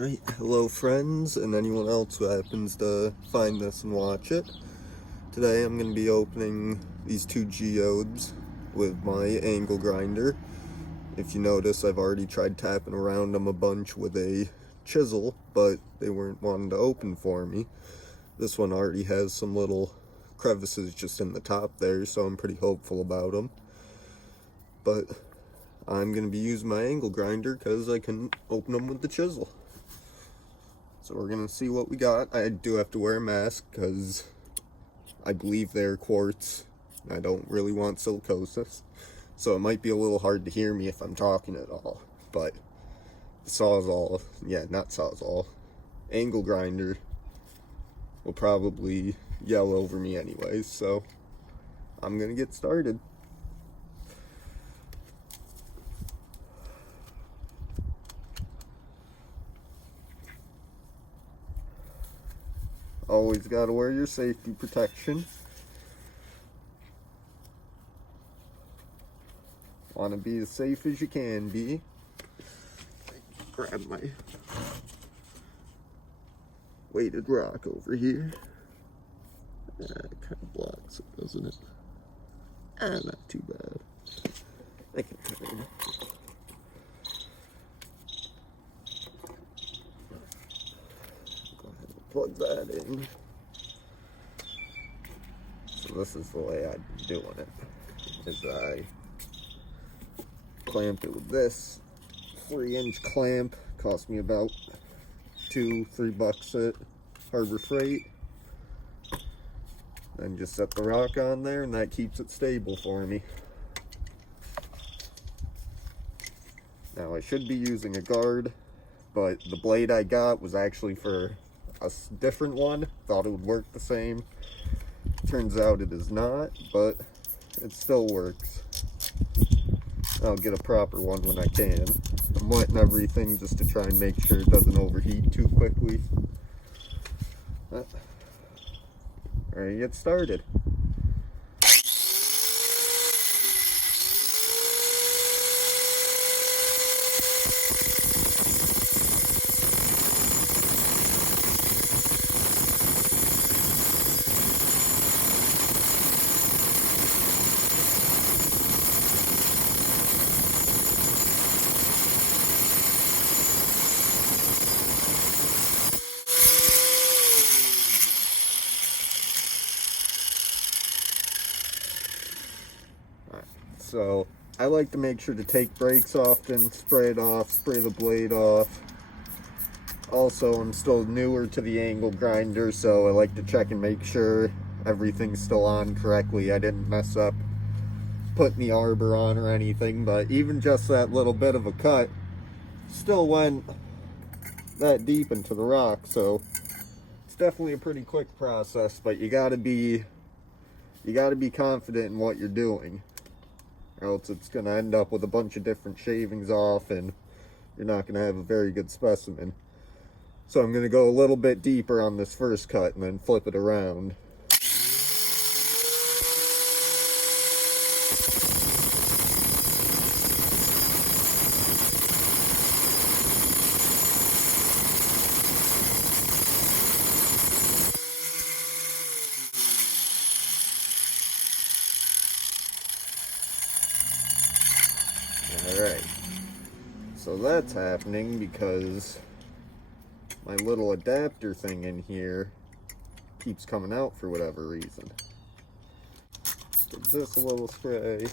Alright, hello friends, and anyone else who happens to find this and watch it. Today I'm going to be opening these two geodes with my angle grinder. If you notice, I've already tried tapping around them a bunch with a chisel, but they weren't wanting to open for me. This one already has some little crevices just in the top there, so I'm pretty hopeful about them. But I'm going to be using my angle grinder because I can open them with the chisel. So we're going to see what we got. I do have to wear a mask because I believe they're quartz. I don't really want silicosis. So it might be a little hard to hear me if I'm talking at all. But the Sawzall, not Sawzall, angle grinder will probably yell over me anyways. So I'm going to get started. Always got to wear your safety protection. Want to be as safe as you can be. Grab my weighted rock over here. It kind of blocks it, doesn't it? Not too bad. I can turn. Plug that in. So this is the way I'm doing it, is I clamp it with this 3-inch clamp. Cost me about $2-3 at Harbor Freight. Then just set the rock on there and that keeps it stable for me. Now I should be using a guard, but the blade I got was actually for a different one. Thought it would work the same. Turns out it is not, but it still works. I'll get a proper one when I can. I'm wetting everything just to try and make sure it doesn't overheat too quickly. Alright, get started. So I like to make sure to take brakes often, spray it off, spray the blade off. Also, I'm still newer to the angle grinder, so I like to check and make sure everything's still on correctly. I didn't mess up putting the arbor on or anything, but even just that little bit of a cut still went that deep into the rock, so it's definitely a pretty quick process, but you gotta be confident in what you're doing, or else it's going to end up with a bunch of different shavings off and you're not going to have a very good specimen. So I'm going to go a little bit deeper on this first cut and then flip it around. Alright, so that's happening because my little adapter thing in here keeps coming out for whatever reason. Give this a little spray.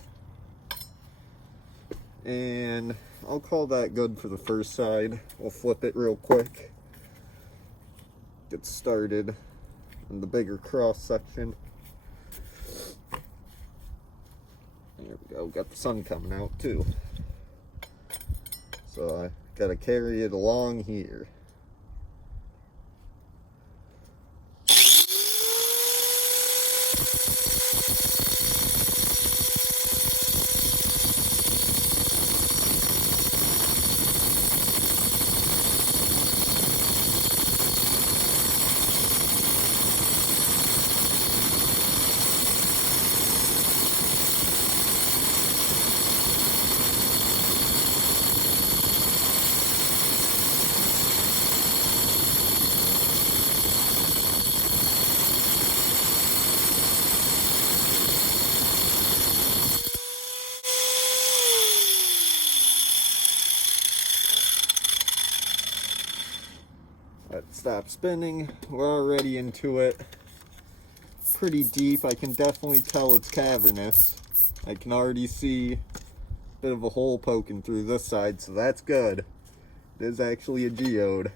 And I'll call that good for the first side. We'll flip it real quick. Get started in the bigger cross section. There we go, got the sun coming out too. So I gotta carry it along here. Let it stop spinning. We're already into it. Pretty deep. I can definitely tell it's cavernous. I can already see a bit of a hole poking through this side, so that's good. It is actually a geode,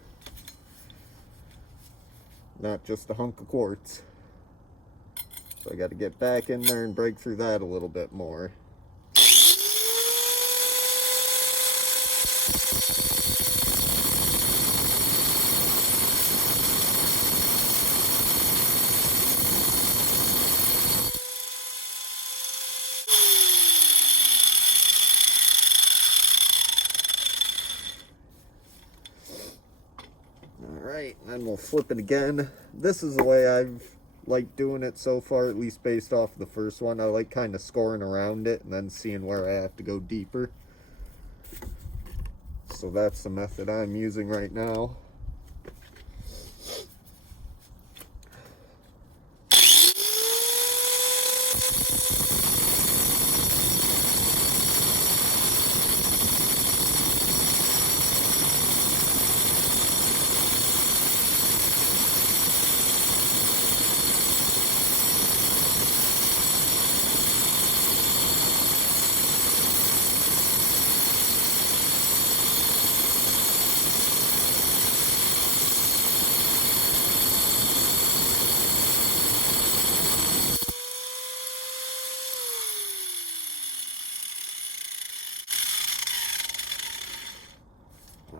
not just a hunk of quartz. So I got to get back in there and break through that a little bit more. Alright, and then we'll flip it again. This is the way I've liked doing it so far, at least based off the first one. I like kind of scoring around it and then seeing where I have to go deeper. So that's the method I'm using right now.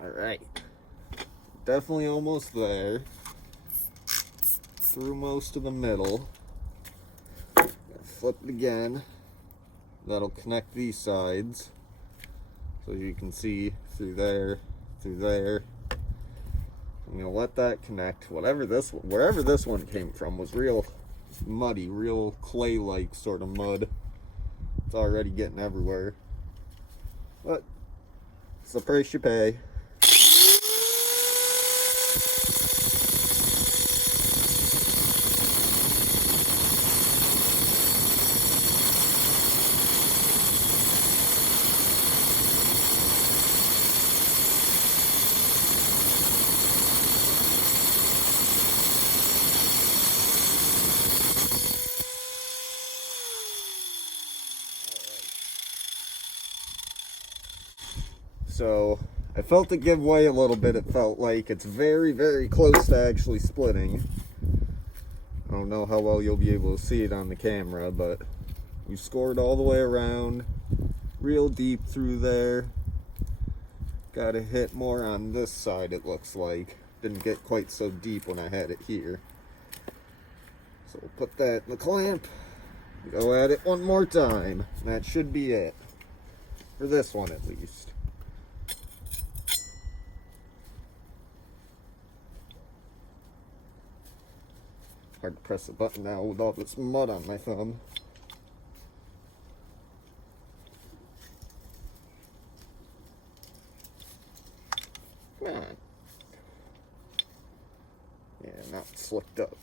Alright, definitely almost there. Through most of the middle. Flip it again. That'll connect these sides. So you can see through there, through there. I'm gonna let that connect. Wherever this one came from was real muddy, real clay-like sort of mud. It's already getting everywhere. But it's the price you pay. So I felt it give way a little bit. It felt like it's very, very close to actually splitting. I don't know how well you'll be able to see it on the camera, but we scored all the way around, real deep through there. Got to hit more on this side, it looks like. Didn't get quite so deep when I had it here. So we'll put that in the clamp, go at it one more time. That should be it, for this one at least. Hard to press the button now with all this mud on my thumb. Come on. Yeah, not slipped up.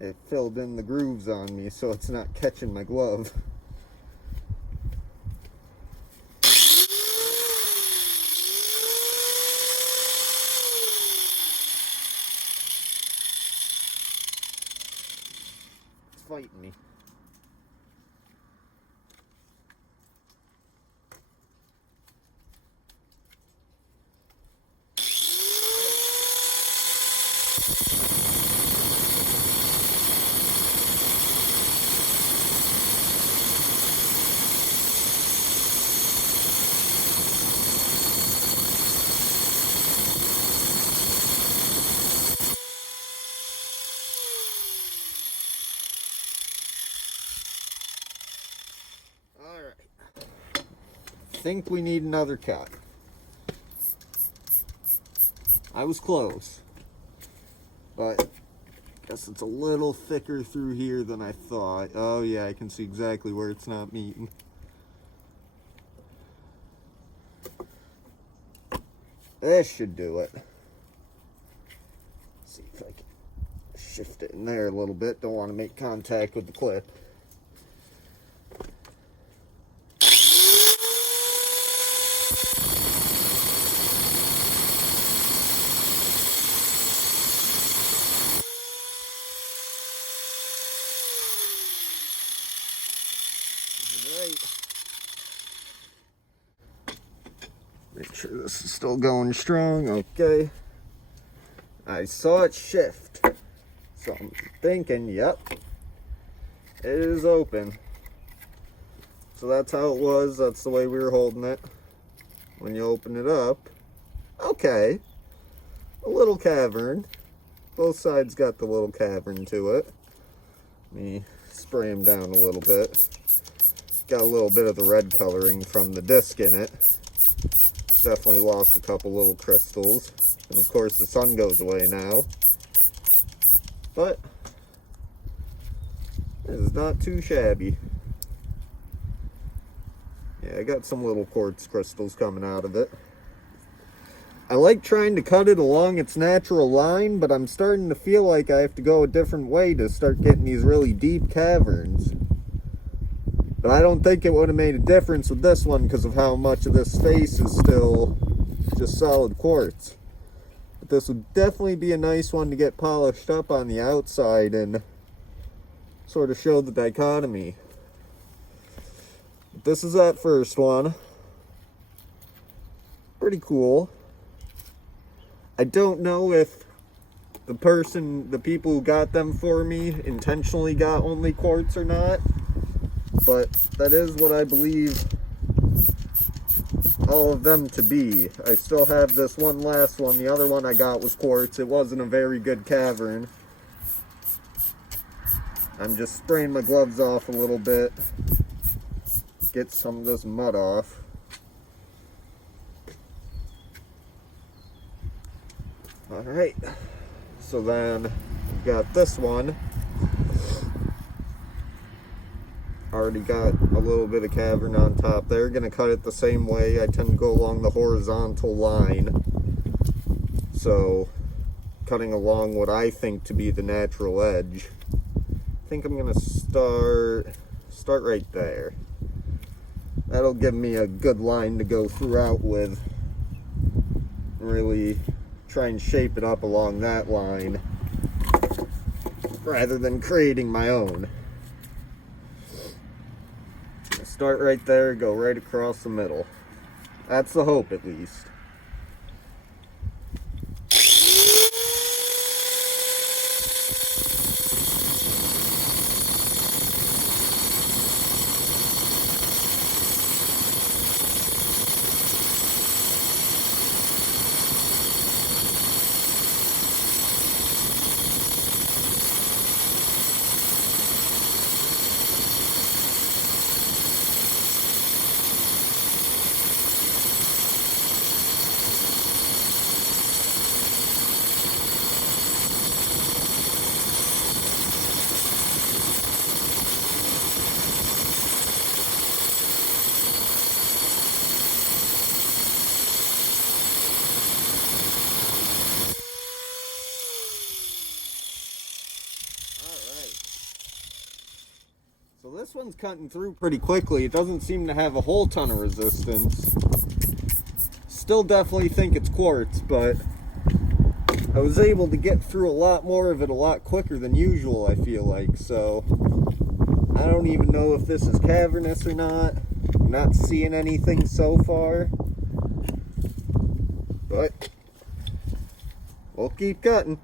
It filled in the grooves on me, so it's not catching my glove. Fighting me. Think we need another cut. I was close, but I guess it's a little thicker through here than I thought. Oh yeah, I can see exactly where it's not meeting. This should do it. See if I can shift it in there a little bit. Don't want to make contact with the clip. Alright. Make sure this is still going strong. Okay. I saw it shift. So I'm thinking, yep, it is open. So that's how it was. That's the way we were holding it. When you open it up, okay, a little cavern. Both sides got the little cavern to it. Let me spray them down a little bit. Got a little bit of the red coloring from the disc in it. Definitely lost a couple little crystals. And of course the sun goes away now. But it is not too shabby. Yeah, I got some little quartz crystals coming out of it. I like trying to cut it along its natural line, but I'm starting to feel like I have to go a different way to start getting these really deep caverns. But I don't think it would have made a difference with this one because of how much of this face is still just solid quartz. But this would definitely be a nice one to get polished up on the outside and sort of show the dichotomy. But this is that first one. Pretty cool. I don't know if the people who got them for me intentionally got only quartz or not, but that is what I believe all of them to be. I still have this one last one. The other one I got was quartz. It wasn't a very good cavern. I'm just spraying my gloves off a little bit. Get some of this mud off. Alright, so then we've got this one. Already got a little bit of cavern on top there. Gonna cut it the same way. I tend to go along the horizontal line. So, cutting along what I think to be the natural edge. I think I'm gonna start right there. That'll give me a good line to go throughout with. Really try and shape it up along that line rather than creating my own. Start right there, go right across the middle. That's the hope, at least. So this one's cutting through pretty quickly. It doesn't seem to have a whole ton of resistance. Still definitely think it's quartz, but I was able to get through a lot more of it a lot quicker than usual, I feel like. So I don't even know if this is cavernous or not. I'm not seeing anything so far. But we'll keep cutting.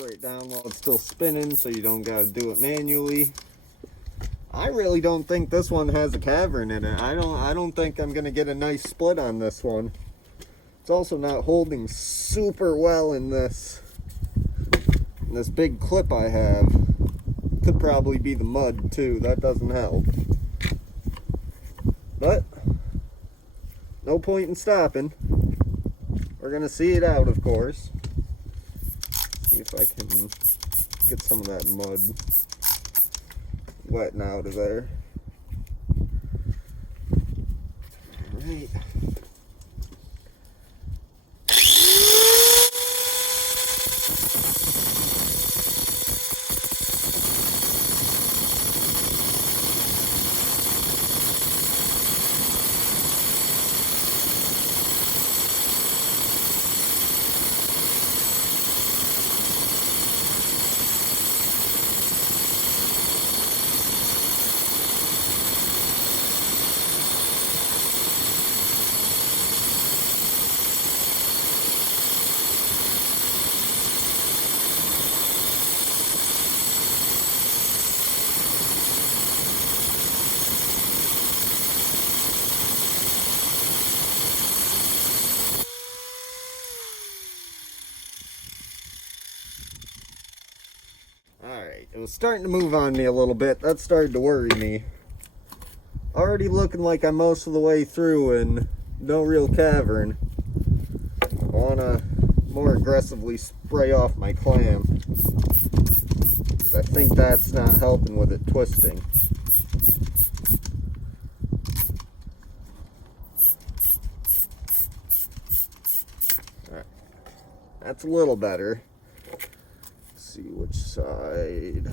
It down while it's still spinning so you don't gotta do it manually. I really don't think this one has a cavern in it. I don't think I'm gonna get a nice split on this one. It's also not holding super well in this big clip I have. Could probably be the mud too. That doesn't help. But no point in stopping. We're gonna see it out, of course. See if I can get some of that mud wetting out of there. All right. Alright, it was starting to move on me a little bit. That started to worry me. Already looking like I'm most of the way through and no real cavern. I want to more aggressively spray off my clamp. I think that's not helping with it twisting. Alright, that's a little better. See which side.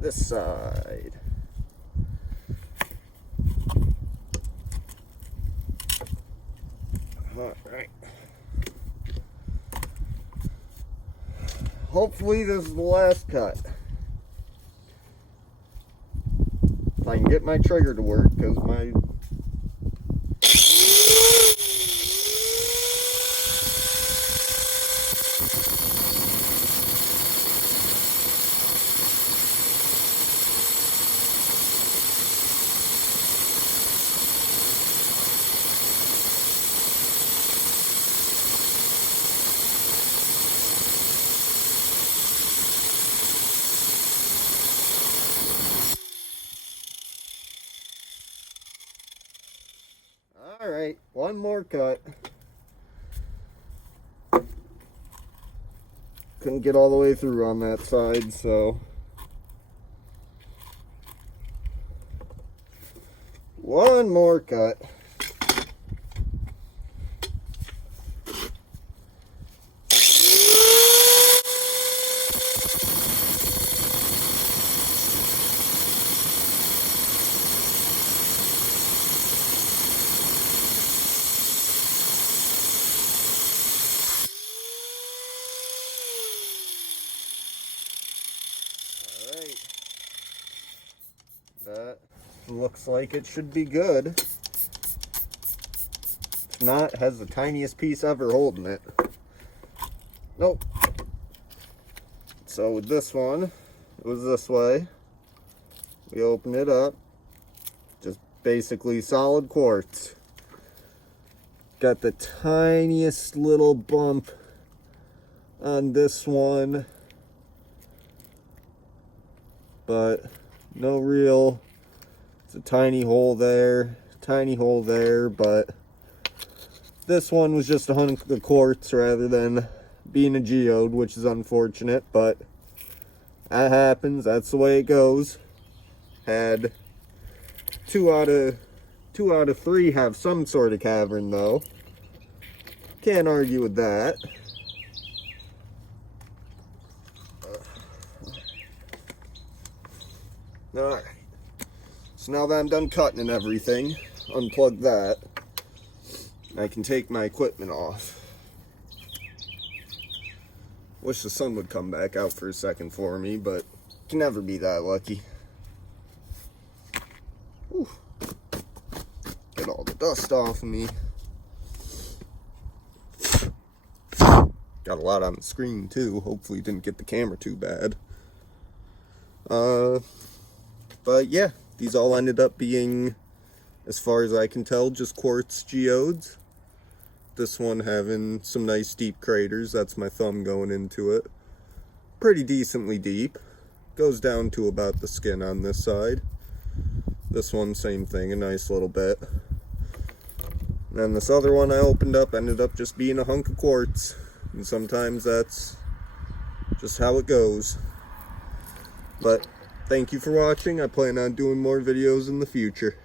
This side. All right. Hopefully this is the last cut. If I can get my trigger to work, because my Alright, one more cut. Couldn't get all the way through on that side, so one more cut. That looks like it should be good. If not, it has the tiniest piece ever holding it. Nope. So with this one, it was this way. We open it up. Just basically solid quartz. Got the tiniest little bump on this one. But no real, it's a tiny hole there, but this one was just a hunk of quartz rather than being a geode, which is unfortunate, but that happens, that's the way it goes. Had two out of three have some sort of cavern though. Can't argue with that. Alright, so now that I'm done cutting and everything, unplug that, I can take my equipment off. Wish the sun would come back out for a second for me, but can never be that lucky. Whew. Get all the dust off of me. Got a lot on the screen too, hopefully didn't get the camera too bad. But yeah, these all ended up being, as far as I can tell, just quartz geodes. This one having some nice deep craters. That's my thumb going into it. Pretty decently deep. Goes down to about the skin on this side. This one, same thing, a nice little bit. then this other one I opened up ended up just being a hunk of quartz. And sometimes that's just how it goes. But thank you for watching. I plan on doing more videos in the future.